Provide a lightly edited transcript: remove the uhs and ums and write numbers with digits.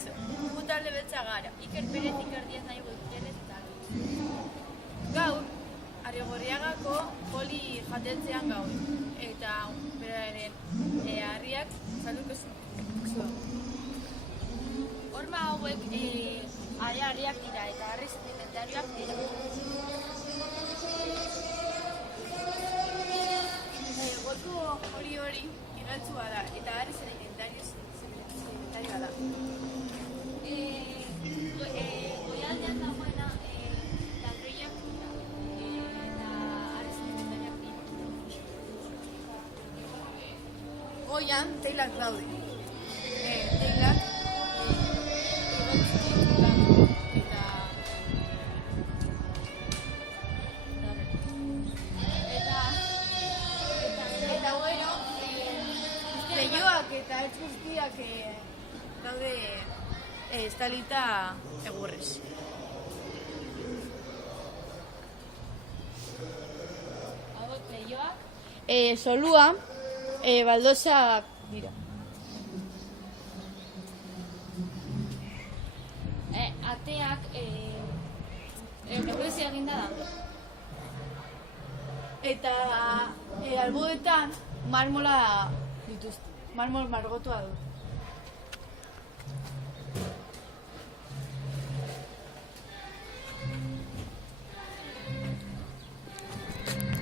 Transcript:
Kaixo, gu talde beltza gara, Iker Perez Ikerdiaz nahi guztienez talde. Gaur, Arrigorriagako poli jatetzean gaude, eta beraren harriak salduko zuen. Horma hauek harriak dira eta harri sedimentarioak dira. Gotu hori igaltzua da eta harri sedimentarioa da. Goialdean dagoena ladroiak dira eta harri sedimentarioak dira. Goian teilak daude. Teilak leioak eta etz guztiak daude estalita egurrez. Hauek leioak? Solua, baldozak dira. Ateak egurrez eginda da. Eta alboetan marmola dituzte. Marmol margotua du.